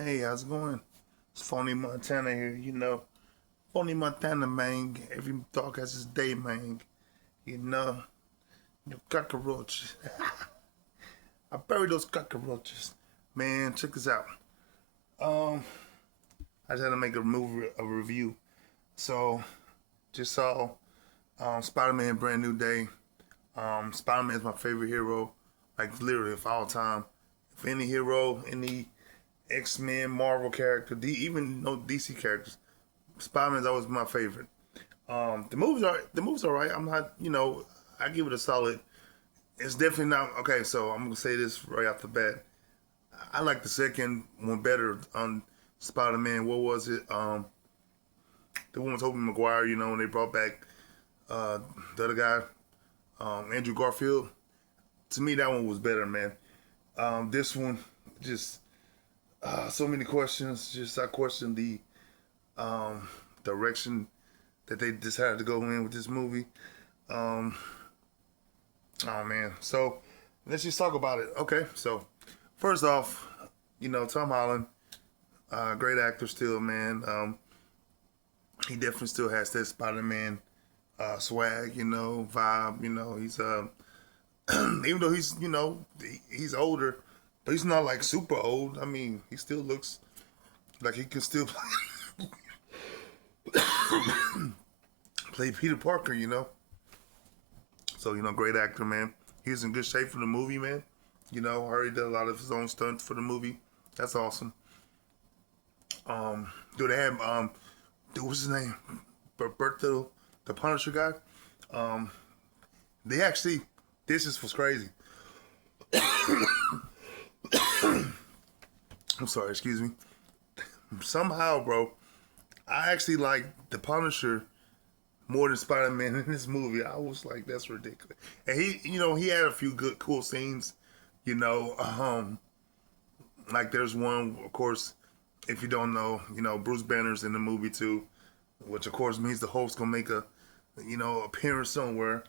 Hey, how's it going? It's Phony Montana here. Phony Montana, man. Every dog has his day, man. You know, the cockroaches. I buried those cockroaches. Man, check this out. Um, I just had to make a review. So, just saw Spider-Man Brand New Day. Spider-Man is my favorite hero, like literally of all time. If any hero, any X-Men, Marvel character, even no DC characters, Spider-Man's always my favorite. The movies are right. I'm not, I give it a solid. It's definitely not okay. So I'm gonna say this right off the bat. I like the second one better on Spider-Man. What was it? The one with Tobey Maguire. When they brought back uh, the other guy, Andrew Garfield. To me, that one was better, man. This one, just so many questions. Just I question the direction that they decided to go in with this movie. Um, oh man, so let's just talk about it. Okay, so first off, Tom Holland, great actor still, man. He definitely still has that Spider-Man swag, vibe. He's even though he's older, but he's not like super old. I mean, he still looks like he can still play Peter Parker. So, great actor, man. He's in good shape for the movie, man. Already did a lot of his own stunts for the movie. That's awesome. Do they have what's his name? Berto, the Punisher guy. Um, they actually, this is what's crazy. I'm sorry, excuse me. Somehow, bro, I actually like the Punisher more than Spider Man in this movie. I was like, that's ridiculous. And he had a few good, cool scenes. You know, um, like there's one, of course, if you don't know, Bruce Banner's in the movie too, which of course means the Hulk's gonna make a, appearance somewhere,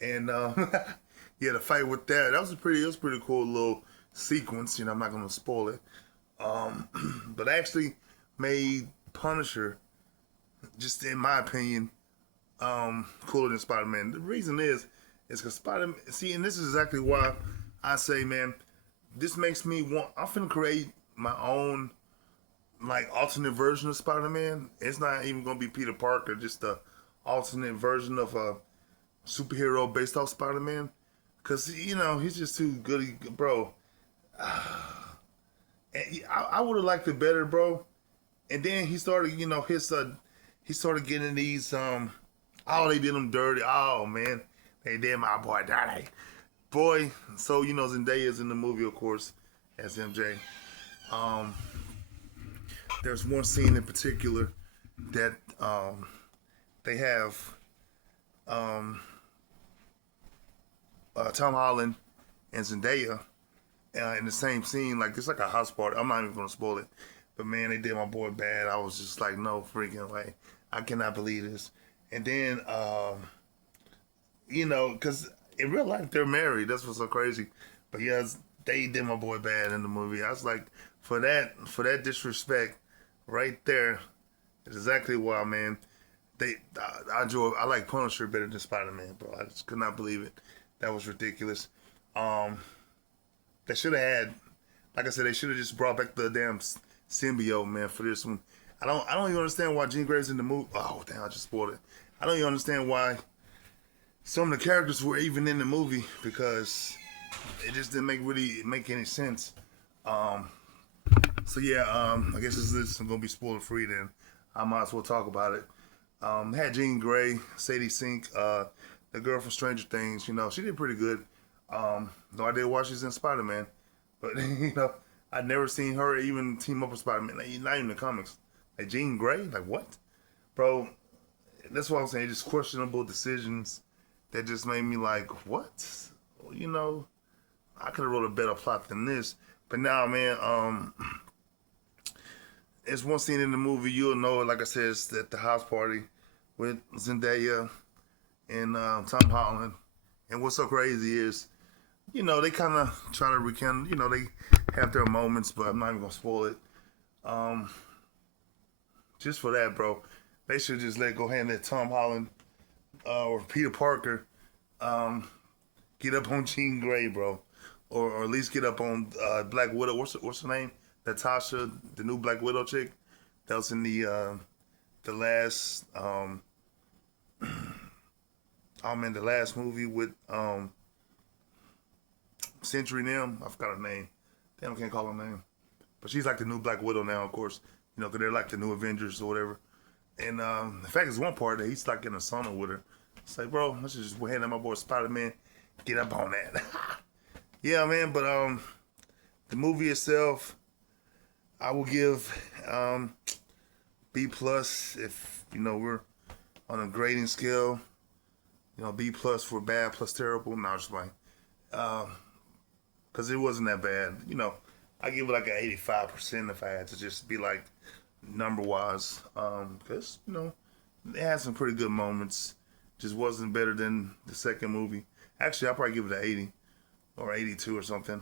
and yeah, the fight with that it was pretty cool little sequence. I'm not gonna spoil it, um, but actually made Punisher, just in my opinion, cooler than Spider Man. The reason is because Spider Man. See, and this is exactly why I say, man, this makes me want. I'm finna create my own like alternate version of Spider Man. It's not even gonna be Peter Parker, just a alternate version of a superhero based off Spider Man. Cause he's just too good, bro. I would have liked it better, bro. And then he started, he started getting these oh, they did him dirty. Oh man, they did my boy dirty. Boy, so Zendaya's in the movie, of course, as MJ. Um, there's one scene in particular that they have um, Tom Holland and Zendaya in the same scene. Like it's like a house party. I'm not even gonna spoil it, but man, they did my boy bad. I was just like, no freaking way. I cannot believe this. And then, because in real life they're married. That's what's so crazy. But yes, they did my boy bad in the movie. I was like, for that disrespect, right there, is exactly why, man. I like Punisher better than Spider Man, bro. I just could not believe it. That was ridiculous. Um, they should have had, like I said, they should have just brought back the damn symbiote, man, for this one. I don't even understand why Jean Grey's in the movie. Oh damn, I just spoiled it. I don't even understand why some of the characters were even in the movie because it just didn't make any sense. Um, so yeah, I guess this is gonna be spoiler free then. I might as well talk about it. Had Jean Grey, Sadie Sink, the girl from Stranger Things. She did pretty good. No idea why she's in Spider Man, but I'd never seen her even team up with Spider Man. Not even in the comics. Like Jean Grey, like what, bro? That's what I'm saying. Just questionable decisions that just made me like, what? You know, I could have wrote a better plot than this. But now, man, it's one scene in the movie you'll know. Like I said, it's at the house party with Zendaya and Tom Holland. And what's so crazy is, they kind of try to recount. They have their moments, but I'm not even gonna spoil it. Um, just for that, bro, they should just go ahead and let Tom Holland or Peter Parker um, get up on Jean Grey, bro, or at least get up on Black Widow. What's her name? Natasha, the new Black Widow chick that was in the last the last movie with Century and them. I forgot her name. Damn, I can't call her name. But she's like the new Black Widow now, of course. You know, because they're like the new Avengers or whatever. And in fact, there's one part that he's like in a sauna with her. It's like, bro, let's just go ahead and let my boy Spider-Man get up on that. Yeah, man. But the movie itself, I will give B plus if we're on a grading scale. B plus for bad plus terrible. No, just like, because it wasn't that bad. I give it like an 85% if I had to just be like number wise. Because it had some pretty good moments. Just wasn't better than the second movie. Actually, I'll probably give it an 80 or 82 or something.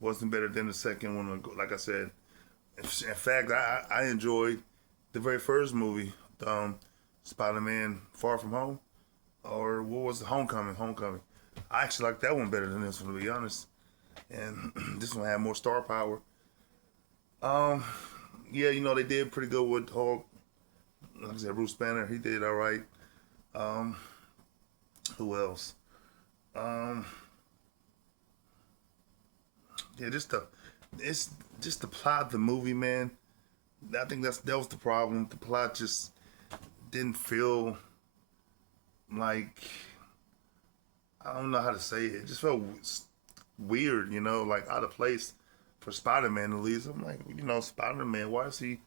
Wasn't better than the second one. Like I said, in fact, I enjoyed the very first movie, Spider-Man: Far From Home, or what was it, Homecoming? Homecoming. I actually like that one better than this one, to be honest. And this one had more star power. Um, yeah, they did pretty good with Hulk. Like I said, Bruce Banner, he did all right. Um, who else? Um, yeah, it's just the plot of the movie, man. I think that was the problem. The plot just didn't feel like, I don't know how to say it. It just felt weird, like out of place for Spider-Man at least. I'm like, Spider-Man, why is he,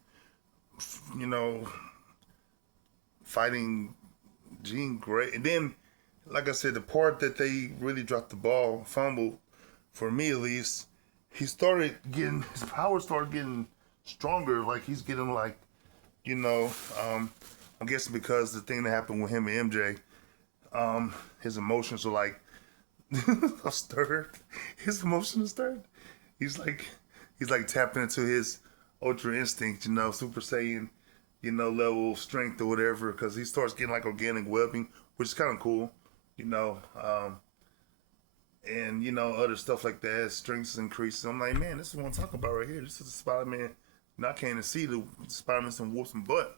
you know, fighting Jean Grey? And then, like I said, the part that they really dropped the ball, fumbled, for me at least, his powers started getting stronger. Like he's getting like, you know, um, I'm guessing because the thing that happened with him and MJ, his emotions are like stirred. His emotions are stirred. He's like he's like tapping into his ultra instinct, Super Saiyan, level of strength or whatever. Because he starts getting like organic webbing, which is kind of cool, you know. And other stuff like that. Strength increases. I'm like, man, this is what I'm talking about right here. This is the Spider-Man. I can't even see the Spider-Man some whoop some butt.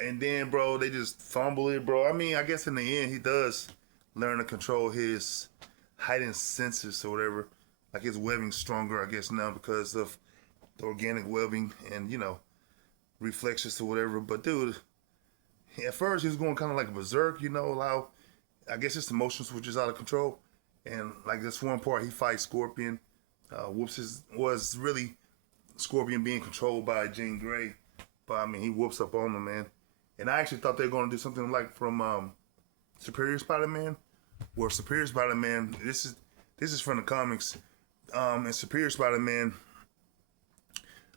And then, bro, they just fumble it, bro. I mean, I guess in the end, he does learn to control his heightened senses or whatever. Like his webbing's stronger, I guess, now because of the organic webbing and, reflexes or whatever. But, dude, at first he was going kind of like berserk, allow, I guess his emotion switches out of control. And, like, this one part, he fights Scorpion. Was really Scorpion being controlled by Jean Grey. But, I mean, he whoops up on him, man. And I actually thought they were going to do something like from Superior Spider-Man, where Superior Spider-Man, this is from the comics, in Superior Spider-Man,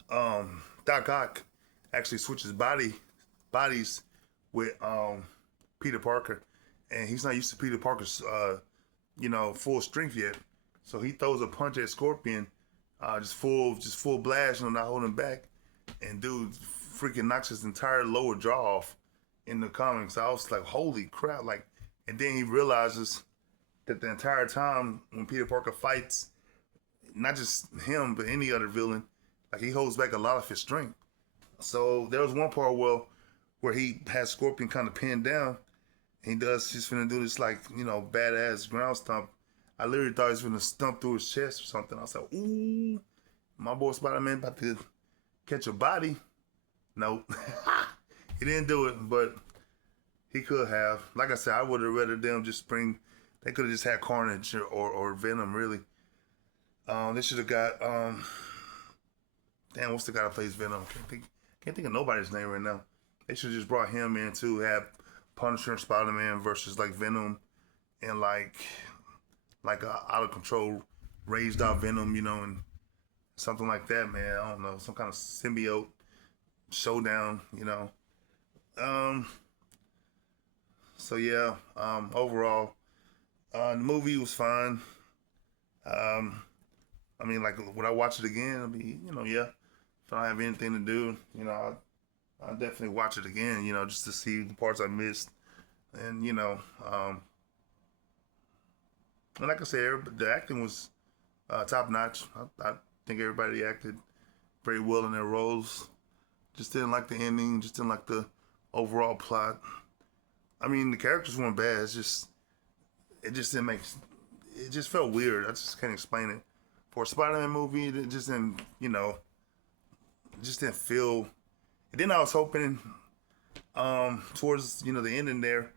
Doc Ock actually switches bodies with Peter Parker, and he's not used to Peter Parker's full strength yet, so he throws a punch at Scorpion, just full blast, not holding back, and dude freaking knocks his entire lower jaw off in the comics. I was like, holy crap! Like, and then he realizes that the entire time when Peter Parker fights, not just him but any other villain, like he holds back a lot of his strength. So there was one part where he has Scorpion kind of pinned down. And he does. He's finna do this like badass ground stomp. I literally thought he was finna stump through his chest or something. I was like, ooh, my boy Spider-Man about to catch a body. Nope. He didn't do it, but he could have. Like I said, I would have rather them just bring. They could have just had Carnage or Venom. Really, they should have got. Damn, what's the guy that plays Venom? Can't think of nobody's name right now. They should have just brought him in to have Punisher and Spider-Man versus like Venom and like a out of control raised out Venom, and something like that, man. I don't know, some kind of symbiote showdown, Um, so yeah, overall, the movie was fine. I mean, like, would I watch it again? I mean, yeah, if I don't have anything to do, I'll definitely watch it again, just to see the parts I missed. And, and like I said, the acting was top notch. I think everybody acted very well in their roles. Just didn't like the ending, just didn't like the overall plot. I mean, the characters weren't bad. It just didn't make, it just felt weird. I just can't explain it. For a Spider-Man movie, it just didn't, it just didn't feel. And then I was hoping, towards the ending there,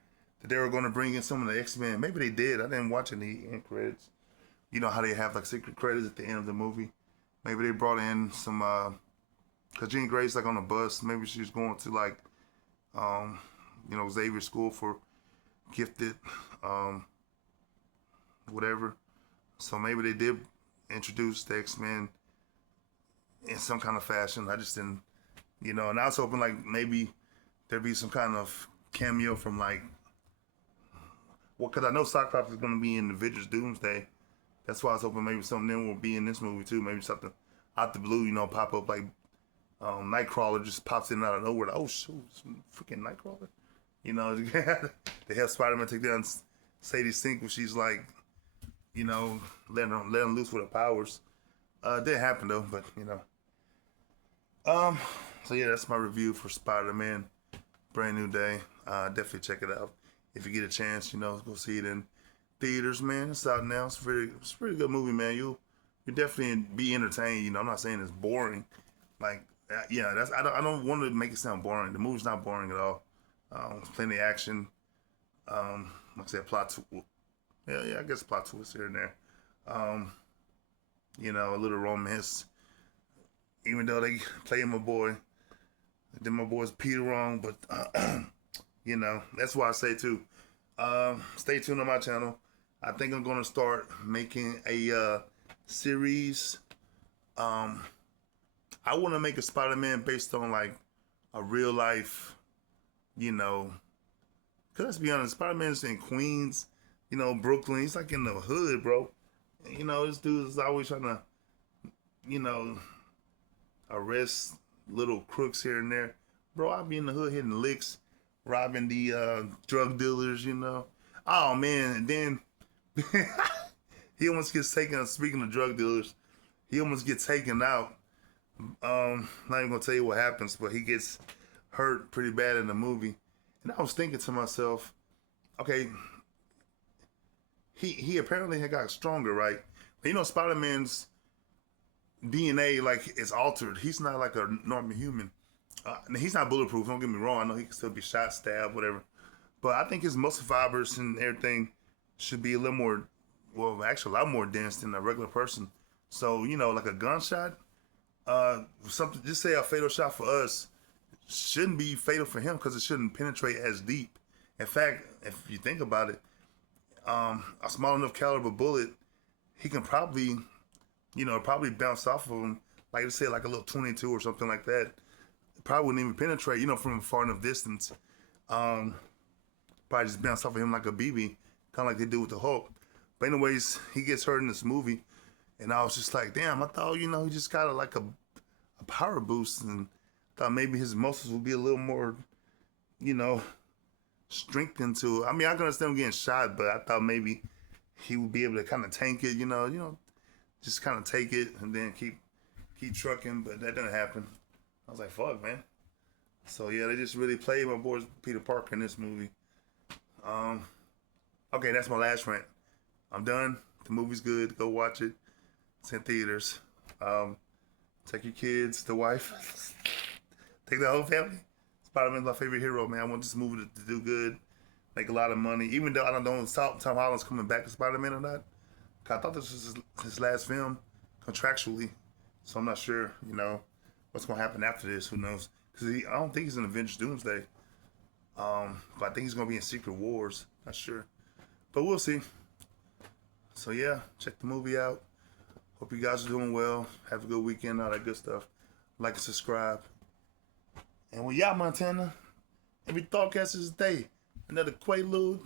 that they were going to bring in some of the X-Men. Maybe they did. I didn't watch any end credits. You know how they have like secret credits at the end of the movie. Maybe they brought in some, cause Jean Grey's like on a bus. Maybe she's going to like, Xavier School for gifted, whatever. So maybe they did introduce the X-Men in some kind of fashion. I just didn't, and I was hoping like maybe there'd be some kind of cameo from like, well, because I know Cyclops is going to be in Avengers Doomsday. That's why I was hoping maybe something then will be in this movie too. Maybe something out the blue, pop up like Nightcrawler just pops in out of nowhere. Like, oh shoot, freaking Nightcrawler! They have Spider-Man take down Sadie Sink when she's like, letting them loose with her powers. It didn't happen though, but So yeah, that's my review for Spider-Man. Brand new day. Definitely check it out if you get a chance. Go see it in theaters, man. It's out now. It's a pretty good movie, man. You definitely be entertained. I'm not saying it's boring. Like, yeah, I don't want to make it sound boring. The movie's not boring at all. Plenty of action. Like I said, I guess plot twist here and there. A little romance. Even though they play my boy, then my boy's Peter wrong, but that's why I say too. Stay tuned on my channel. I think I'm gonna start making a series. I want to make a Spider-Man based on like a real life, cause let's be honest, Spider-Man's in Queens, Brooklyn. He's like in the hood, bro. This dude is always trying to, arrest little crooks here and there. Bro, I'll be in the hood hitting licks, robbing the drug dealers, Oh man, and then he almost gets taken, speaking of drug dealers, he almost gets taken out. Not even gonna tell you what happens, but he gets hurt pretty bad in the movie. And I was thinking to myself, okay, he apparently had got stronger, right? But Spider-Man's DNA like is altered. He's not like a normal human. He's not bulletproof. Don't get me wrong. I know he can still be shot, stabbed, whatever. But I think his muscle fibers and everything should be a little more, well, actually a lot more dense than a regular person. So like a gunshot, something. Just say a fatal shot for us shouldn't be fatal for him because it shouldn't penetrate as deep. In fact, if you think about it, a small enough caliber bullet, he can probably probably bounce off of him, like let's say like a little 22 or something like that. Probably wouldn't even penetrate, from a far enough distance. Probably just bounce off of him like a BB, kind of like they do with the Hulk. But anyways, he gets hurt in this movie, and I was just like, damn, I thought, he just got like a power boost, and thought maybe his muscles would be a little more, strengthened to. I mean, I can understand him getting shot, but I thought maybe he would be able to kind of tank it, just kind of take it and then keep trucking, but that didn't happen. I was like, fuck, man. So yeah, they just really played my boy Peter Parker in this movie. Okay, that's my last rant. I'm done. The movie's good. Go watch it. It's in theaters. Take your kids, the wife. Take the whole family. Spider-Man's my favorite hero, man. I want this movie to do good, make a lot of money. Even though I don't know if Tom Holland's coming back as Spider-Man or not. I thought this was his last film contractually, so I'm not sure, what's going to happen after this. Who knows? Because I don't think he's in Avengers Doomsday. But I think he's going to be in Secret Wars. Not sure. But we'll see. So yeah, check the movie out. Hope you guys are doing well. Have a good weekend, all that good stuff. Like and subscribe. And we out, Montana. Every Thoughtcast is a day. Another Quaalude.